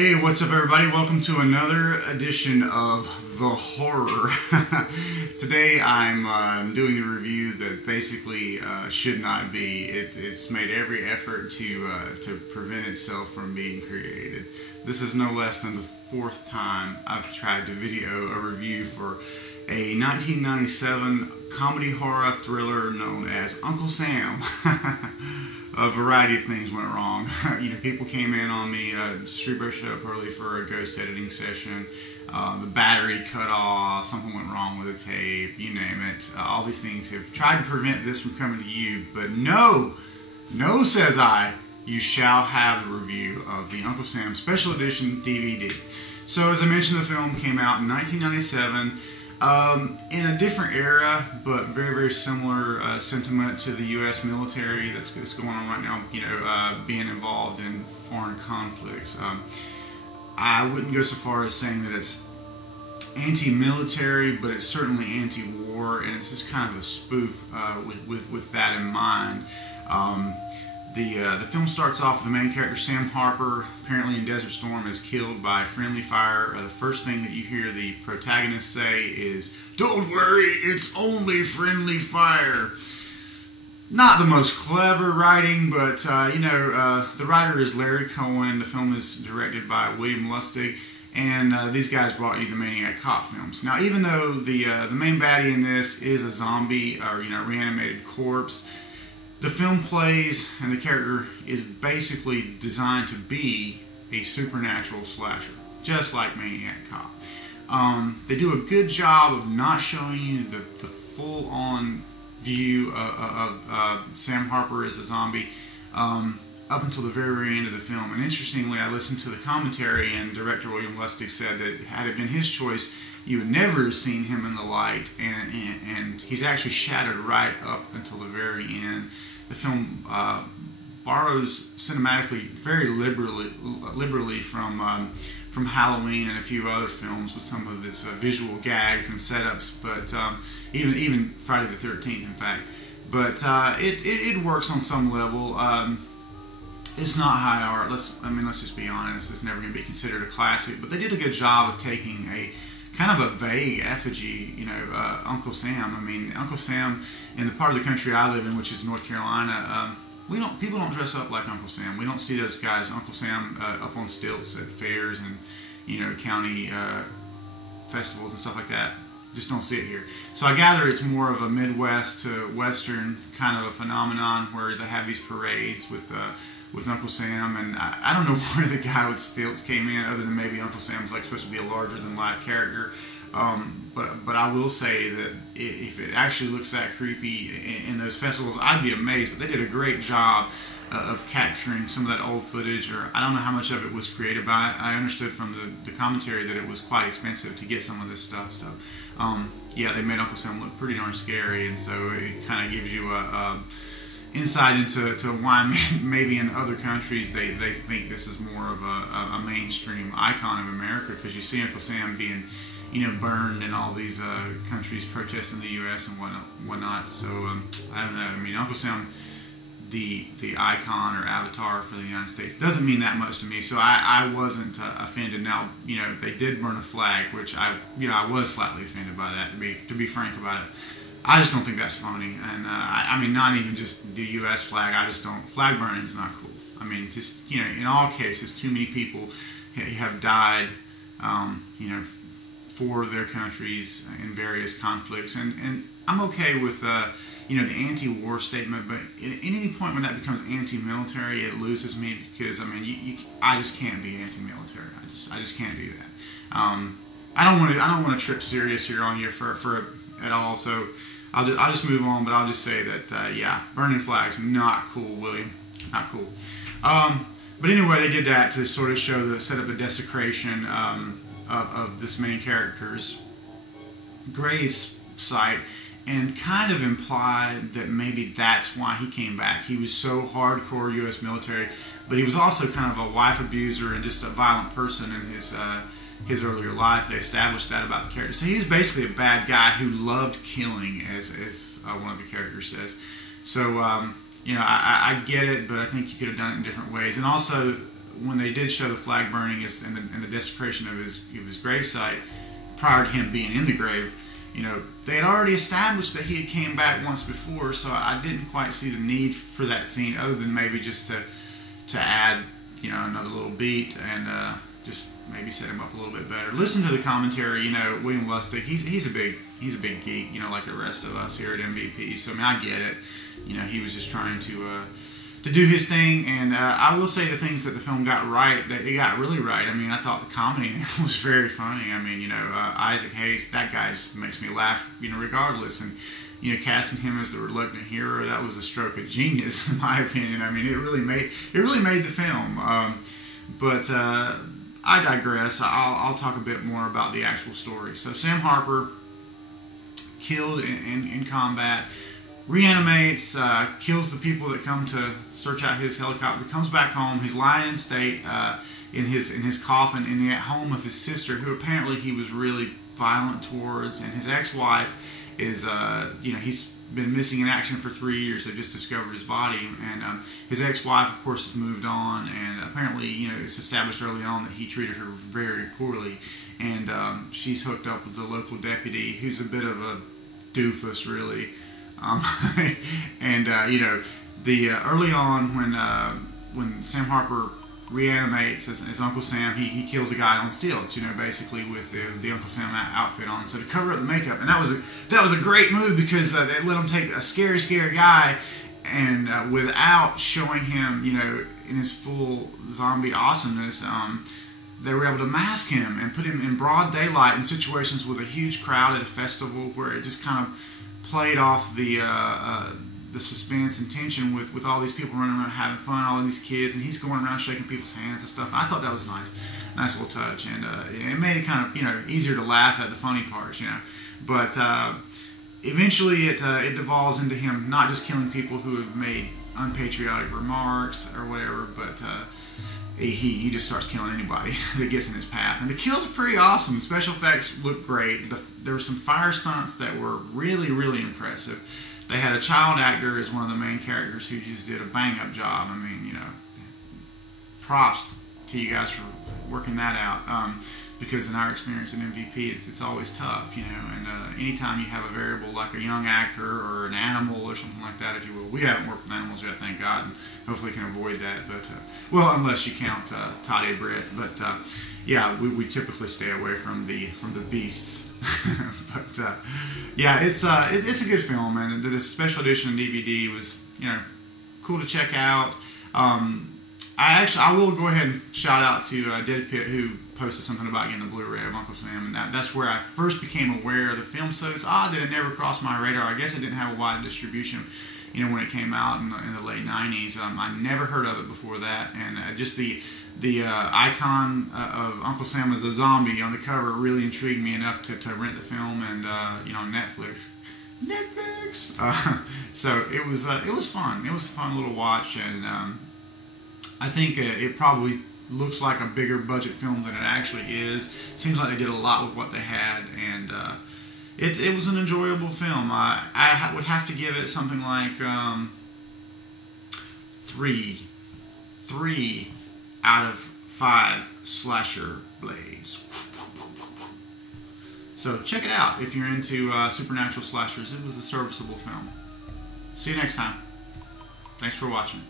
Hey, what's up everybody? Welcome to another edition of The Horror. Today I'm doing a review that basically should not be. It's made every effort to prevent itself from being created. This is no less than the fourth time I've tried to video a review for a 1997 comedy horror thriller known as Uncle Sam. A variety of things went wrong. People came in on me. Streetbro showed up early for a ghost editing session. The battery cut off. Something went wrong with the tape. You name it. All these things have tried to prevent this from coming to you. But no, says I, you shall have the review of the Uncle Sam Special Edition DVD. So as I mentioned, the film came out in 1997. In a different era, but very, very similar sentiment to the U.S. military that's going on right now, being involved in foreign conflicts. I wouldn't go so far as saying that it's anti-military, but it's certainly anti-war, and it's just kind of a spoof with that in mind. The film starts off with the main character, Sam Harper, apparently in Desert Storm, is killed by friendly fire. The first thing that you hear the protagonist say is, "Don't worry, it's only friendly fire." Not the most clever writing, but the writer is Larry Cohen. The film is directed by William Lustig, and these guys brought you the Maniac Cop films. Now, even though the main baddie in this is a zombie or reanimated corpse, the film plays, and the character is basically designed to be a supernatural slasher, just like Maniac Cop. They do a good job of not showing you the full-on view of Sam Harper as a zombie up until the very, very end of the film. And interestingly, I listened to the commentary, and director William Lustig said that had it been his choice, you would never have seen him in the light, and he's actually shadowed right up until the very end. The film borrows cinematically very liberally from Halloween and a few other films with some of its visual gags and setups, but even Friday the 13th, in fact. But it works on some level. It's not high art. Let's just be honest. It's never going to be considered a classic. But they did a good job of taking a kind of a vague effigy, Uncle Sam. I mean, Uncle Sam in the part of the country I live in, which is North Carolina, people don't dress up like Uncle Sam. We don't see those guys, Uncle Sam, up on stilts at fairs and county festivals and stuff like that. Just don't see it here. So I gather it's more of a Midwest to Western kind of a phenomenon where they have these parades with Uncle Sam, and I don't know where the guy with stilts came in, other than maybe Uncle Sam's supposed to be a larger than life character. But I will say that if it actually looks that creepy in those festivals, I'd be amazed. But they did a great job of capturing some of that old footage, or I don't know how much of it was created by it. I understood from the commentary that it was quite expensive to get some of this stuff. So yeah, they made Uncle Sam look pretty darn scary, and so it kind of gives you a insight into why maybe in other countries they think this is more of a mainstream icon of America, because you see Uncle Sam being burned in all these countries protesting the U.S. and whatnot. So I don't know. I mean, Uncle Sam, the icon or avatar for the United States, doesn't mean that much to me. So I wasn't offended. Now they did burn a flag, which I was slightly offended by that. To be frank about it. I just don't think that's funny, and I mean, not even just the U.S. flag. I just don't. Flag burning is not cool. I mean, just in all cases, too many people have died, for their countries in various conflicts, and I'm okay with the anti-war statement, but at any point when that becomes anti-military, it loses me, because I mean, I just can't be anti-military. I just can't do that. I don't want to trip serious here on you for at all, so I'll just move on, but I'll just say that yeah, burning flags, not cool, William, not cool. But anyway, they did that to sort of set up the desecration of this main character's grave site, and kind of implied that maybe that's why he came back. He was so hardcore U.S. military, but he was also kind of a wife abuser and just a violent person in his earlier life. They established that about the character. So he was basically a bad guy who loved killing, as one of the characters says. So I get it, but I think you could have done it in different ways. And also, when they did show the flag burning and the desecration of his gravesite, prior to him being in the grave, you know, they had already established that he had came back once before, so I didn't quite see the need for that scene, other than maybe just to add, you know, another little beat and just maybe set him up a little bit better. Listen to the commentary. You know, William Lustig, he's a big geek, you know, like the rest of us here at MVP. So I mean, I get it. You know, he was just trying to do his thing, and I will say the things that the film got right, that it got really right. I mean, I thought the comedy was very funny. I mean, you know, Isaac Hayes, that guy just makes me laugh, you know, regardless. And you know, casting him as the reluctant hero, that was a stroke of genius, in my opinion. I mean, it really made the film. But I digress. I'll talk a bit more about the actual story. So Sam Harper, killed in combat, reanimates, kills the people that come to search out his helicopter, comes back home. He's lying in state in his coffin in the home of his sister, who apparently he was really violent towards, and his ex-wife is, you know, he's been missing in action for 3 years. They've just discovered his body, and his ex-wife, of course, has moved on, and apparently, you know, it's established early on that he treated her very poorly, and she's hooked up with the local deputy, who's a bit of a doofus, really. And you know, the early on when Sam Harper reanimates as Uncle Sam, he kills a guy on stilts, you know, basically with the Uncle Sam outfit on, so to cover up the makeup. And that was a great move, because they let him take a scary guy, and without showing him, you know, in his full zombie awesomeness, they were able to mask him and put him in broad daylight in situations with a huge crowd at a festival, where it just kind of played off the suspense and tension with all these people running around having fun, all of these kids, and he's going around shaking people's hands and stuff. I thought that was nice little touch, and it made it kind of, you know, easier to laugh at the funny parts, you know. But eventually it devolves into him not just killing people who have made unpatriotic remarks or whatever, but he just starts killing anybody that gets in his path. And the kills are pretty awesome. The special effects look great. There were some fire stunts that were really, really impressive. They had a child actor as one of the main characters who just did a bang-up job. I mean, you know, props to you guys for working that out. Because in our experience in MVP, it's always tough, you know, and anytime you have a variable like a young actor or an animal or something like that, if you will. We haven't worked with animals yet, thank God, and hopefully can avoid that, but, well, unless you count Todd Britt, but, yeah, we typically stay away from the beasts, but, yeah, it's a good film, and the special edition DVD was, you know, cool to check out. I will go ahead and shout out to Dead Pit, who posted something about getting the Blu-ray of Uncle Sam, and that's where I first became aware of the film. So it's odd that it never crossed my radar. I guess it didn't have a wide distribution, you know, when it came out in the late '90s. I never heard of it before that, and just the icon of Uncle Sam as a zombie on the cover really intrigued me enough to rent the film, and you know, Netflix. So it was fun. It was a fun little watch, and I think it probably looks like a bigger budget film than it actually is. Seems like they did a lot with what they had, and it was an enjoyable film. I would have to give it something like 3 out of 5 slasher blades. So check it out if you're into supernatural slashers. It was a serviceable film. See you next time. Thanks for watching.